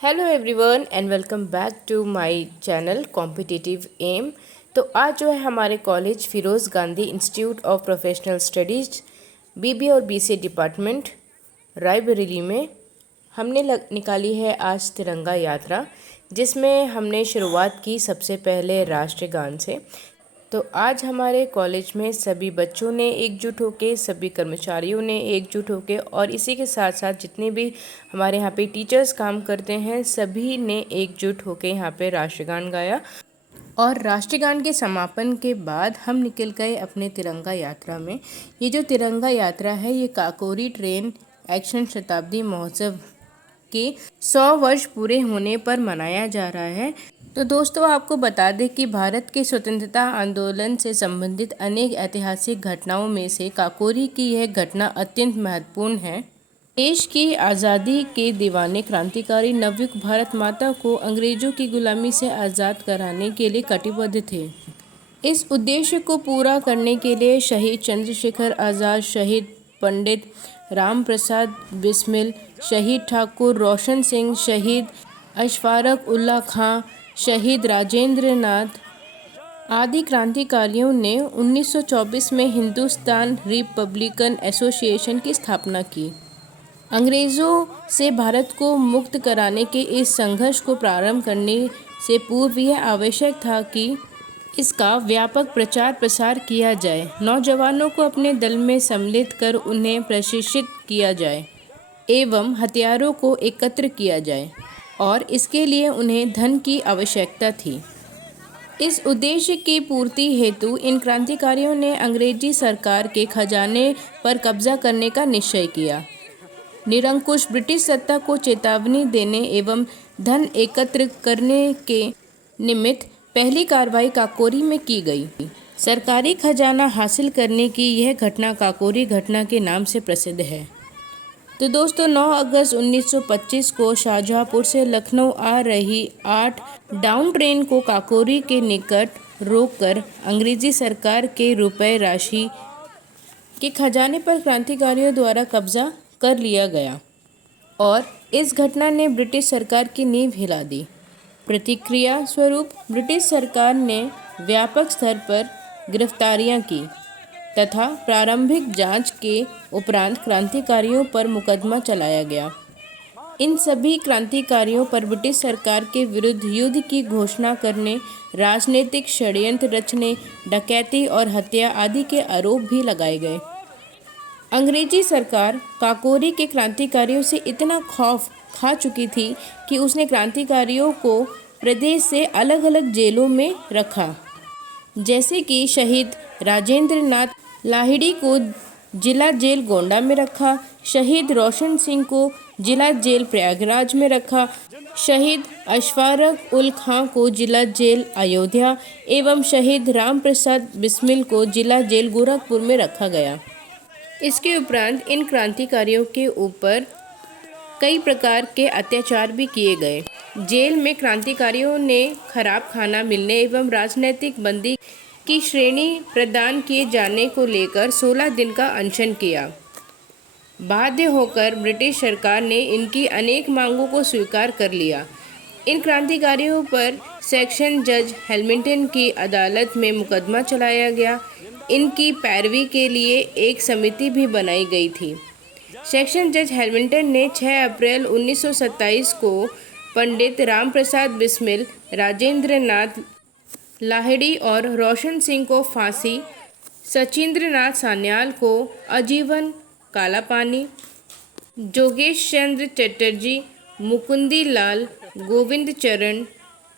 Hello everyone and welcome back to my channel competitive aim. तो आज जो है हमारे college Feroze Gandhi institute of professional studies BB और बीसीए डिपार्टमेंट रायबरेली में हमने निकाली है आज तिरंगा यात्रा, जिसमें हमने शुरुआत की सबसे पहले राष्ट्रगान से। तो आज हमारे कॉलेज में सभी बच्चों ने एकजुट होकर, सभी कर्मचारियों ने एकजुट होकर और इसी के साथ साथ जितने भी हमारे यहाँ पे टीचर्स काम करते हैं सभी ने एकजुट होकर यहाँ पे राष्ट्रगान गाया। और राष्ट्रगान के समापन के बाद हम निकल गए अपने तिरंगा यात्रा में। ये जो तिरंगा यात्रा है ये काकोरी ट्रेन एक्शन शताब्दी महोत्सव के 100 वर्ष पूरे होने पर मनाया जा रहा है। तो दोस्तों, आपको बता दें कि भारत के स्वतंत्रता आंदोलन से संबंधित अनेक ऐतिहासिक घटनाओं में से काकोरी की यह घटना अत्यंत महत्वपूर्ण है। देश की आज़ादी के दीवाने क्रांतिकारी नवयुग भारत माता को अंग्रेजों की गुलामी से आज़ाद कराने के लिए कटिबद्ध थे। इस उद्देश्य को पूरा करने के लिए शहीद चंद्रशेखर आज़ाद, शहीद पंडित राम प्रसाद बिस्मिल, शहीद ठाकुर रोशन सिंह, शहीद अशफाक उल्लाह खां, शहीद राजेंद्र नाथ आदि क्रांतिकारियों ने 1924 में हिंदुस्तान रिपब्लिकन एसोसिएशन की स्थापना की। अंग्रेज़ों से भारत को मुक्त कराने के इस संघर्ष को प्रारंभ करने से पूर्व यह आवश्यक था कि इसका व्यापक प्रचार प्रसार किया जाए, नौजवानों को अपने दल में सम्मिलित कर उन्हें प्रशिक्षित किया जाए एवं हथियारों को एकत्र किया जाए, और इसके लिए उन्हें धन की आवश्यकता थी। इस उद्देश्य की पूर्ति हेतु इन क्रांतिकारियों ने अंग्रेजी सरकार के खजाने पर कब्जा करने का निश्चय किया। निरंकुश ब्रिटिश सत्ता को चेतावनी देने एवं धन एकत्र करने के निमित्त पहली कार्रवाई काकोरी में की गई। सरकारी खजाना हासिल करने की यह घटना काकोरी घटना के नाम से प्रसिद्ध है। तो दोस्तों, 9 अगस्त 1925 को शाहजहांपुर से लखनऊ आ रही 8 डाउन ट्रेन को काकोरी के निकट रोककर अंग्रेजी सरकार के रुपए राशि के खजाने पर क्रांतिकारियों द्वारा कब्जा कर लिया गया और इस घटना ने ब्रिटिश सरकार की नींव हिला दी। प्रतिक्रिया स्वरूप ब्रिटिश सरकार ने व्यापक स्तर पर गिरफ्तारियां की तथा प्रारंभिक जांच के उपरांत क्रांतिकारियों पर मुकदमा चलाया गया। इन सभी क्रांतिकारियों पर ब्रिटिश सरकार के विरुद्ध युद्ध की घोषणा करने, राजनीतिक षड्यंत्र रचने, डकैती और हत्या आदि के आरोप भी लगाए गए। अंग्रेजी सरकार काकोरी के क्रांतिकारियों से इतना खौफ खा चुकी थी कि उसने क्रांतिकारियों को प्रदेश से अलग अलग जेलों में रखा, जैसे कि शहीद राजेंद्र नाथ लाहिड़ी को जिला जेल गोंडा में रखा, शहीद रोशन सिंह को जिला जेल प्रयागराज में रखा, शहीद अशफाक उल्लाह खां को जिला जेल अयोध्या एवं शहीद राम प्रसाद बिस्मिल को जिला जेल गोरखपुर में रखा गया। इसके उपरांत इन क्रांतिकारियों के ऊपर कई प्रकार के अत्याचार भी किए गए। जेल में क्रांतिकारियों ने खराब खाना मिलने एवं राजनैतिक बंदी की श्रेणी प्रदान किए जाने को लेकर 16 दिन का अनशन किया। बाध्य होकर ब्रिटिश सरकार ने इनकी अनेक मांगों को स्वीकार कर लिया। इन क्रांतिकारियों पर सेक्शन जज हैमिल्टन की अदालत में मुकदमा चलाया गया। इनकी पैरवी के लिए एक समिति भी बनाई गई थी। सेक्शन जज हैमिल्टन ने 6 अप्रैल 1927 को पंडित राम प्रसाद बिस्मिल, राजेंद्र नाथ लाहिड़ी और रोशन सिंह को फांसी, सचिंद्र नाथ सान्याल को आजीवन काला पानी, जोगेश चंद्र चटर्जी, मुकुंदी लाल, गोविंद चरण,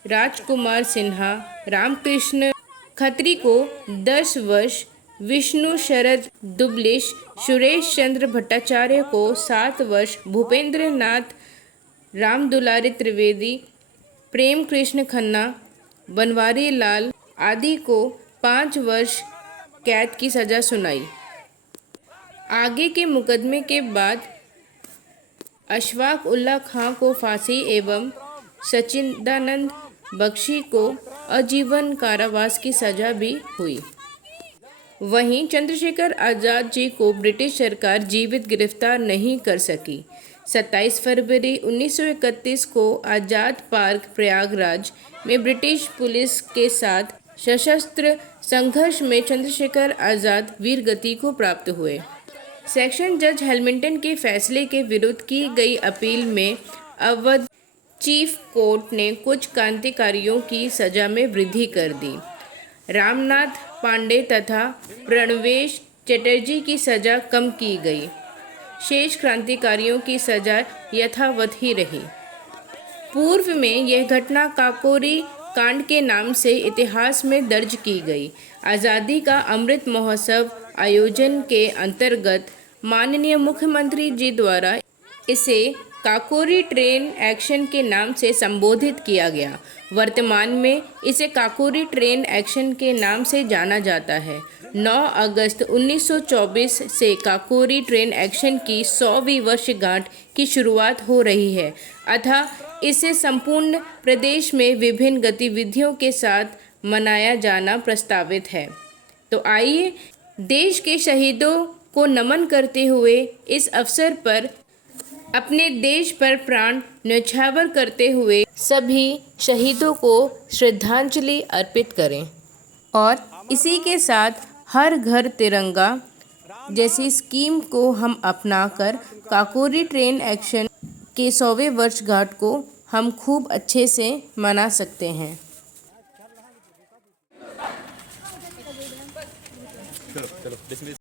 राजकुमार सिन्हा, रामकृष्ण खत्री को 10 वर्ष, विष्णु शरद दुबलिश, सुरेश चंद्र भट्टाचार्य को 7 वर्ष, भूपेंद्र नाथ रामदुलारी त्रिवेदी, प्रेम कृष्ण खन्ना, बनवारी लाल आदि को 5 वर्ष कैद की सज़ा सुनाई। आगे के मुकदमे के बाद अशफाक उल्लाह खां को फांसी एवं सच्चिदानंद बख्शी को आजीवन कारावास की सज़ा भी हुई। वहीं चंद्रशेखर आज़ाद जी को ब्रिटिश सरकार जीवित गिरफ्तार नहीं कर सकी। 27 फरवरी 1931 को आज़ाद पार्क प्रयागराज में ब्रिटिश पुलिस के साथ सशस्त्र संघर्ष में चंद्रशेखर आज़ाद वीर गति को प्राप्त हुए। सेक्शन जज हैमिल्टन के फैसले के विरुद्ध की गई अपील में अवध चीफ कोर्ट ने कुछ क्रांतिकारियों की सजा में वृद्धि कर दी। रामनाथ पांडे तथा प्रणवेश चटर्जी की सजा कम की गई। शेष क्रांतिकारियों की सजा यथावत ही रही। पूर्व में यह घटना काकोरी कांड के नाम से इतिहास में दर्ज की गई। आज़ादी का अमृत महोत्सव आयोजन के अंतर्गत माननीय मुख्यमंत्री जी द्वारा इसे काकोरी ट्रेन एक्शन के नाम से संबोधित किया गया। वर्तमान में इसे काकोरी ट्रेन एक्शन के नाम से जाना जाता है। 9 अगस्त 1924 से काकोरी ट्रेन एक्शन की 100वीं वर्षगांठ की शुरुआत हो रही है, अतः इसे संपूर्ण प्रदेश में विभिन्न गतिविधियों के साथ मनाया जाना प्रस्तावित है। तो आइए देश के शहीदों को नमन करते हुए इस अवसर पर अपने देश पर प्राण न्यौछावर करते हुए सभी शहीदों को श्रद्धांजलि अर्पित करें और इसी के साथ हर घर तिरंगा जैसी स्कीम को हम अपनाकर काकोरी ट्रेन एक्शन के 100वें वर्षगांठ को हम खूब अच्छे से मना सकते हैं।